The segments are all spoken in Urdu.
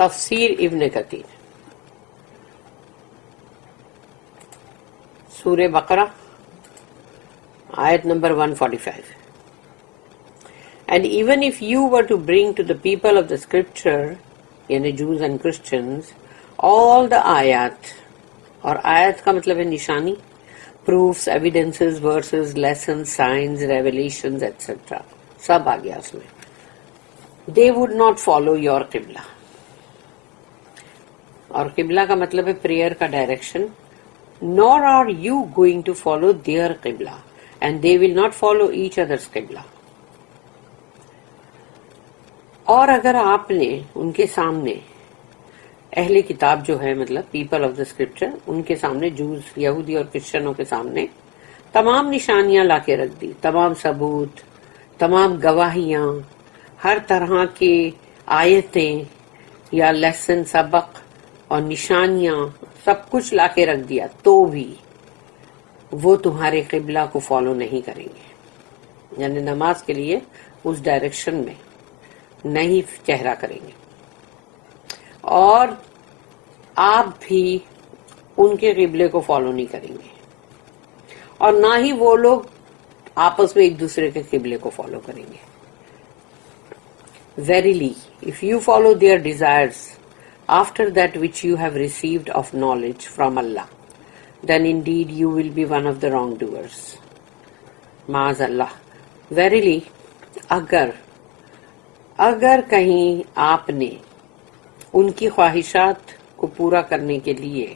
تفسیر ابن کثیر، سورہ بقرہ آیت number 145. And even if you were to bring to the people of the scripture, یعنی Jews and Christians, all the ayat، اور آیت کا مطلب ہے نشانی، proofs, evidences, verses, lessons, signs, revelations, etc. سب آ گیا اس میں. They would not follow your قبلہ. اور قبلہ کا مطلب ہے prayer کا direction. Nor are you going to follow their قبلہ. And they will not follow each other's قبلہ. اور اگر آپ نے ان کے سامنے اہل کتاب جو ہے مطلب پیپل آف دا اسکرپچر، ان کے سامنے جوز، یہودی اور کرسچنوں کے سامنے تمام نشانیاں لا کے رکھ دی، تمام ثبوت، تمام گواہیاں، ہر طرح کے آیتیں یا لیسن، سبق اور نشانیاں سب کچھ لا کے رکھ دیا، تو بھی وہ تمہارے قبلہ کو فالو نہیں کریں گے، یعنی نماز کے لیے اس ڈائریکشن میں نہیں چہرہ کریں گے، اور آپ بھی ان کے قبلے کو فالو نہیں کریں گے، اور نہ ہی وہ لوگ آپس میں ایک دوسرے کے قبلے کو فالو کریں گے. Verily, if you follow their desires after that which you have received of knowledge from Allah, then indeed you will be one of the wrongdoers. Maaz Allah. Verily, اگر کہیں آپ نے ان کی خواہشات کو پورا کرنے کے لیے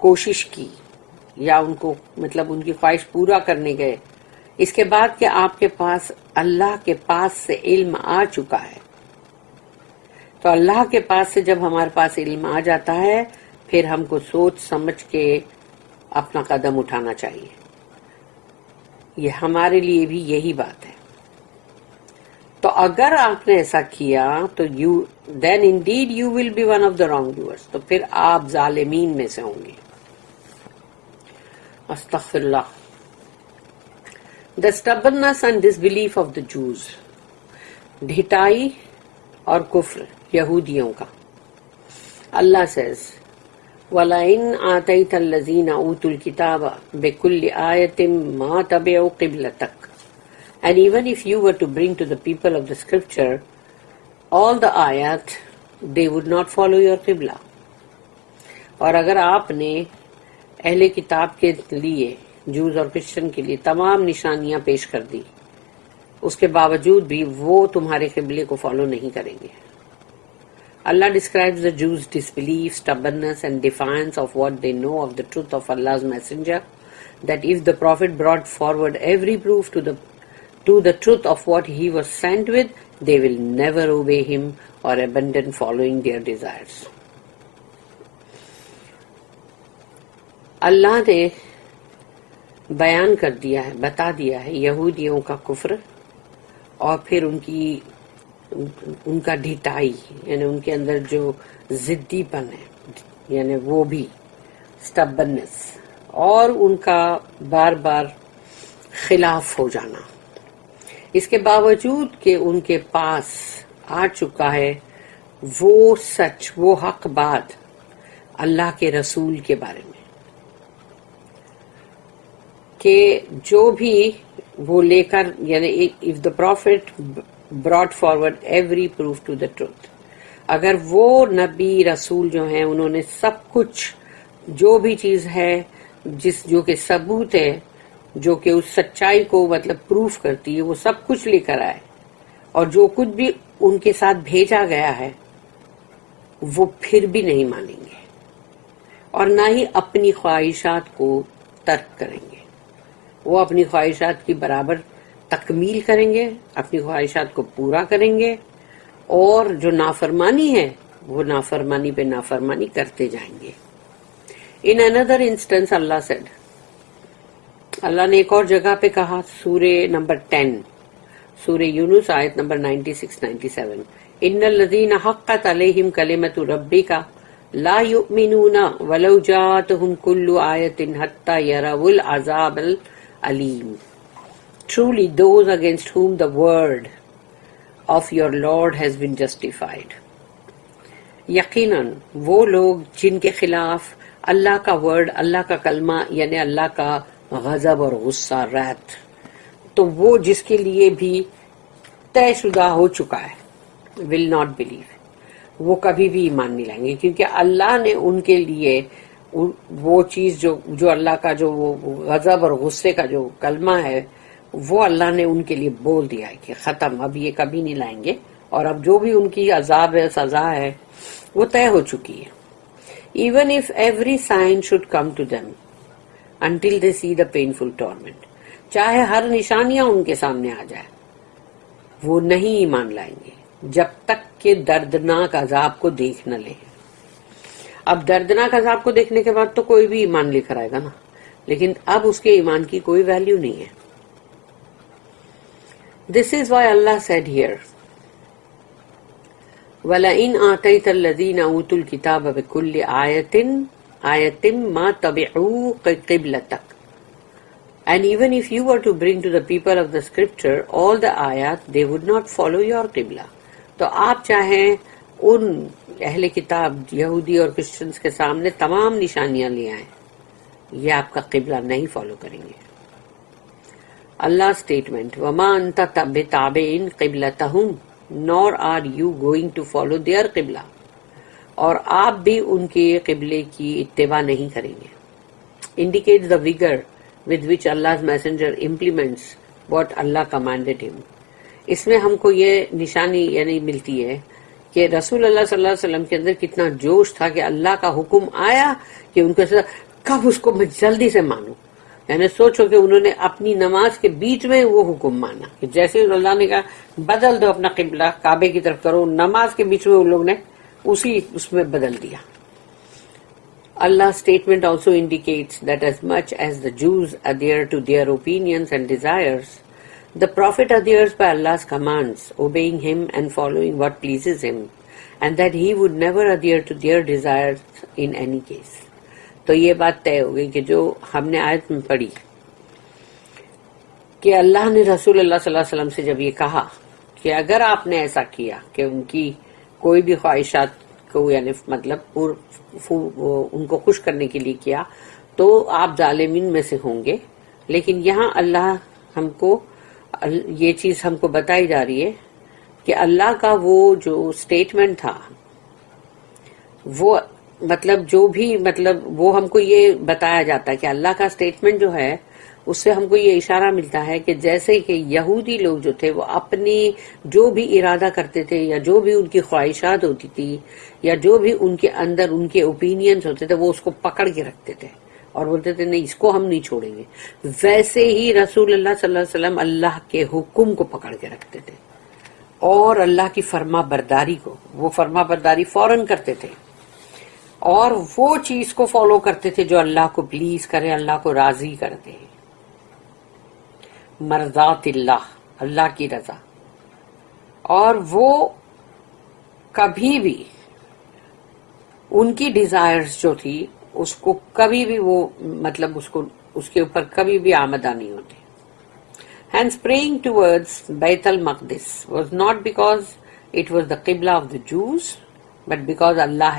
کوشش کی، یا ان کو مطلب ان کی خواہش پورا کرنے گئے، اس کے بعد کہ آپ کے پاس اللہ کے پاس سے علم آ چکا ہے، تو اللہ کے پاس سے جب ہمارے پاس علم آ جاتا ہے پھر ہم کو سوچ سمجھ کے اپنا قدم اٹھانا چاہیے. یہ ہمارے لیے بھی یہی بات ہے. تو اگر آپ نے ایسا کیا تو then indeed you will be one of the wrongdoers، تو پھر آپ ظالمین میں سے ہوں گے. استغفر اللہ. The stubbornness and disbelief of the Jews، ڈھٹائی اور کفر یہودیوں کا. اللہ says وَلَئِنْ آتَيْتَ الَّذِينَ أُوتُوا الْكِتَابَ بِكُلِّ آيَةٍ مَا تَبِعُوا قِبْلَتَكَ. And even if you were to bring to the people of the scripture all the ayat, they would not follow your qibla. اور اگر آپ نے اہل کتاب کے لیے، جوز اور کرسچن کے لیے تمام نشانیاں پیش کر دی، اس کے باوجود بھی وہ تمہارے قبلے کو فالو نہیں کریں گے. Allah describes the Jews' disbelief, stubbornness and defiance of what they know of the truth of Allah's messenger, that if the prophet brought forward every proof to the truth of what he was sent with, they will never obey him or abandon following their desires. اللہ نے بیان کر دیا ہے، بتا دیا ہے یہودیوں کا کفر، اور پھر ان کا ڈھٹائی، یعنی ان کے اندر جو ضدی پن ہے، یعنی وہ بھی سٹبنس، اور ان کا بار بار خلاف ہو جانا. اس کے باوجود کہ ان کے پاس آ چکا ہے وہ سچ، وہ حق بات اللہ کے رسول کے بارے میں، کہ جو بھی وہ لے کر، یعنی if the prophet brought forward every proof to the truth، اگر وہ نبی رسول جو ہیں انہوں نے سب کچھ، جو بھی چیز ہے جو کہ ثبوت ہے، جو کہ اس سچائی کو مطلب پروف کرتی ہے، وہ سب کچھ لے کر آئے، اور جو کچھ بھی ان کے ساتھ بھیجا گیا ہے وہ پھر بھی نہیں مانیں گے، اور نہ ہی اپنی خواہشات کو ترک کریں گے. وہ اپنی خواہشات کی برابر تکمیل کریں گے، اپنی خواہشات کو پورا کریں گے، اور جو نافرمانی ہے وہ نافرمانی پہ نافرمانی کرتے جائیں گے. In another instance Allah said، اللہ نے ایک اور جگہ پہ کہا، سورہ نمبر 10، سورہ یونس آیت نمبر 96-97، ان الذین حقت علیہم کلمۃ ربک لا یؤمنون ولو جاءتہم کل آیۃ حتی یروا العذاب العلیم. Truly those against whom the word of your Lord has been justified. یقیناً وہ لوگ جن کے خلاف اللہ کا ورڈ، اللہ کا کلمہ یعنی اللہ کا غضب اور غصہ، رات، تو وہ جس کے لیے بھی طے شدہ ہو چکا ہے، ول ناٹ بلیو، وہ کبھی بھی ایمان نہیں لائیں گے، کیونکہ اللہ نے ان کے لیے وہ چیز جو اللہ کا جو وہ غضب اور غصے کا جو کلمہ ہے، وہ اللہ نے ان کے لیے بول دیا ہے کہ ختم، اب یہ کبھی نہیں لائیں گے، اور اب جو بھی ان کی عذاب ہے، سزا ہے، وہ طے ہو چکی ہے. Even if every sign should come to them until they see the painful torment، چاہے ہر نشانیاں ان کے سامنے آ جائے، وہ نہیں ایمان لائیں گے جب تک کہ دردناک عذاب کو دیکھ نہ لیں. اب دردناک عذاب کو دیکھنے کے بعد تو کوئی بھی ایمان لے کر آئے گا نا، لیکن اب اس کے ایمان کی کوئی ویلیو نہیں ہے. This is why Allah said here, وَلَئِنْ آتَيْتَ الَّذِينَ أُوتُوا الْكِتَابَ بِكُلِّ آيَةٍ مَا تَبِعُوا قِبْلَتَكَ. And even if you were to bring to the people of the scripture all the ayat, they would not follow your qibla. تو آپ چاہیں ان اہل کتاب یہودی اور کرسچنز کے سامنے تمام نشانیاں لے آئیں، یہ آپ کا قبلہ نہیں فالو کریں گے. اللہ اسٹیٹمنٹ، وما انت بتابع قبلتہم nor are you going to follow their قبلہ، اور آپ بھی ان کے قبلے کی اتباع نہیں کریں گے. indicates the vigor with which Allah's messenger implements what Allah commanded him. اس میں ہم کو یہ نشانی یعنی ملتی ہے کہ رسول اللہ صلی اللہ علیہ وسلم کے اندر کتنا جوش تھا کہ اللہ کا حکم آیا کہ ان کے ساتھ کب اس کو میں جلدی سے مانوں. یعنی سوچو کہ انہوں نے اپنی نماز کے بیچ میں وہ حکم مانا کہ جیسے اللہ نے کہا بدل دو اپنا قبلہ کعبے کی طرف کرو، نماز کے بیچ میں ان لوگ نے اس میں بدل دیا. Allah's statement also indicates that as much as the Jews adhere to their opinions and desires, the Prophet adheres by Allah's commands, obeying him and following what pleases him, and that he would never adhere to their desires in any case. تو یہ بات طے ہو گئی کہ جو ہم نے آیت میں پڑھی کہ اللہ نے رسول اللہ صلی اللہ علیہ وسلم سے جب یہ کہا کہ اگر آپ نے ایسا کیا کہ ان کی کوئی بھی خواہشات کو یعنی مطلب ان کو خوش کرنے کے لیے کیا تو آپ ظالمین میں سے ہوں گے. لیکن یہاں اللہ ہم کو یہ چیز ہم کو بتائی جا رہی ہے کہ اللہ کا وہ جو سٹیٹمنٹ تھا وہ مطلب جو بھی مطلب وہ ہم کو یہ بتایا جاتا ہے کہ اللہ کا سٹیٹمنٹ جو ہے اس سے ہم کو یہ اشارہ ملتا ہے کہ جیسے کہ یہودی لوگ جو تھے وہ اپنی جو بھی ارادہ کرتے تھے یا جو بھی ان کی خواہشات ہوتی تھی یا جو بھی ان کے اندر ان کے اوپینینز ہوتے تھے وہ اس کو پکڑ کے رکھتے تھے اور بولتے تھے نہیں اس کو ہم نہیں چھوڑیں گے. ویسے ہی رسول اللہ صلی اللہ علیہ وسلم اللہ کے حکم کو پکڑ کے رکھتے تھے اور اللہ کی فرما برداری کو، وہ فرما برداری فوراً کرتے تھے اور وہ چیز کو فالو کرتے تھے جو اللہ کو پلیز کرے، اللہ کو راضی کر دے. مرضات اللہ، اللہ کی رضا. اور وہ کبھی بھی ان کی ڈیزائرز جو تھی اس کو کبھی بھی وہ مطلب اس کے اوپر کبھی بھی آمدہ نہیں ہوتی. Hence praying towards Bayt al-Maqdis was not because it was the Qibla of the Jews, but because Allah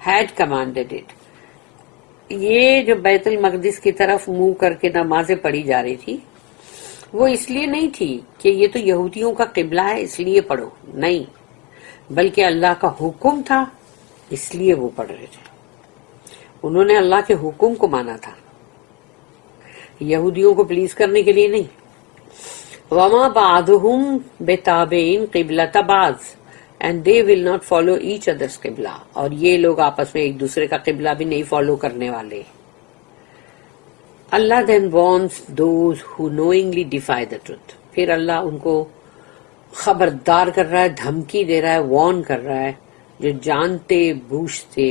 had commanded it. یہ جو بیت المقدس کی طرف منہ کر کے نمازیں پڑھی جا رہی تھی وہ اس لیے نہیں تھی کہ یہ تو یہودیوں کا قبلہ ہے اس لیے پڑھو، نہیں، بلکہ اللہ کا حکم تھا اس لیے وہ پڑھ رہے تھے. انہوں نے اللہ کے حکم کو مانا تھا، یہودیوں کو پلیز کرنے کے لیے نہیں. وما بعضهم بتابعین قبلۃ بعض and they will not follow each other's قبلہ، اور یہ لوگ آپس میں ایک دوسرے کا قبلہ بھی نہیں فالو کرنے والے. اللہ then warns those who knowingly defy the truth. پھر اللہ ان کو خبردار کر رہا ہے، دھمکی دے رہا ہے، وارن کر رہا ہے جو جانتے بوجھتے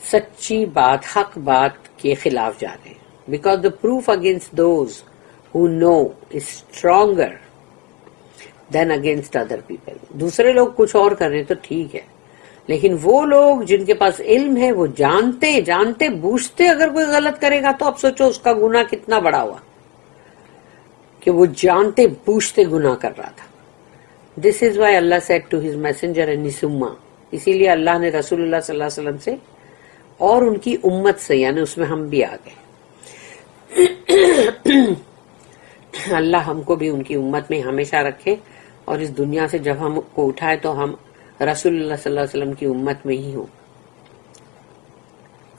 سچی بات حق بات کے خلاف جا رہے ہیں. Because the proof against those who know is stronger than against other people. دوسرے لوگ کچھ اور کر رہے ہیں تو ٹھیک ہے، لیکن وہ لوگ جن کے پاس علم ہے وہ جانتے بوجھتے اگر کوئی غلط کرے گا تو اب سوچو اس کا گناہ کتنا بڑا ہوا کہ وہ جانتے بوجھتے گناہ کر رہا تھا. This is why Allah said to his messenger and Nisumma, اسی لیے اللہ نے رسول اللہ صلی اللہ علیہ وسلم سے اور ان کی امت سے، یعنی اس میں ہم بھی آ گئے، اللہ ہم کو بھی ان کی امت میں ہمیشہ رکھے، اور اس دنیا سے جب ہم کو اٹھائے تو ہم رسول اللہ صلی اللہ علیہ وسلم کی امت میں ہی ہوں۔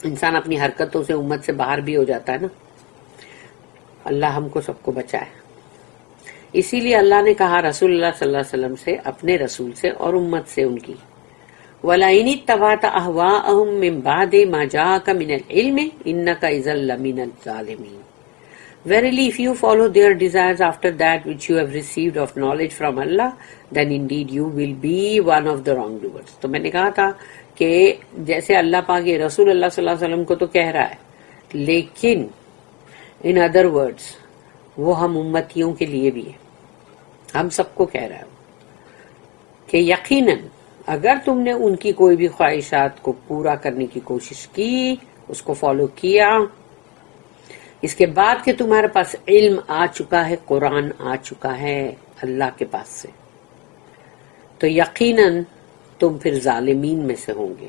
انسان اپنی حرکتوں سے امت سے باہر بھی ہو جاتا ہے نا، اللہ ہم کو سب کو بچائے۔ اسی لیے اللہ نے کہا رسول اللہ صلی اللہ علیہ وسلم سے، اپنے رسول سے اور امت سے ان کی، وَلَئِنِ اتَّبَعْتَ أَهْوَاءَهُم مِّن بَعْدِ مَا جَاءَكَ مِنَ الْعِلْمِ إِنَّكَ إِذًا لَّمِنَ الظَّالِمِينَ۔ Verily, if you follow their desires after that which you have received of knowledge from Allah, then indeed you will be one of the wrongdoers۔ تو میں نے کہا تھا کہ جیسے اللہ پاک یہ رسول اللہ صلی اللہ علیہ وسلم کو تو کہہ رہا ہے، لیکن in other words وہ ہم امتیوں کے لیے بھی ہے، ہم سب کو کہہ رہا ہے کہ یقیناً اگر تم نے ان کی کوئی بھی خواہشات کو پورا کرنے کی کوشش کی، اس کو فالو کیا، اس کے بعد کہ تمہارے پاس علم آ چکا ہے، قرآن آ چکا ہے اللہ کے پاس سے، تو یقیناً تم پھر ظالمین میں سے ہوں گے۔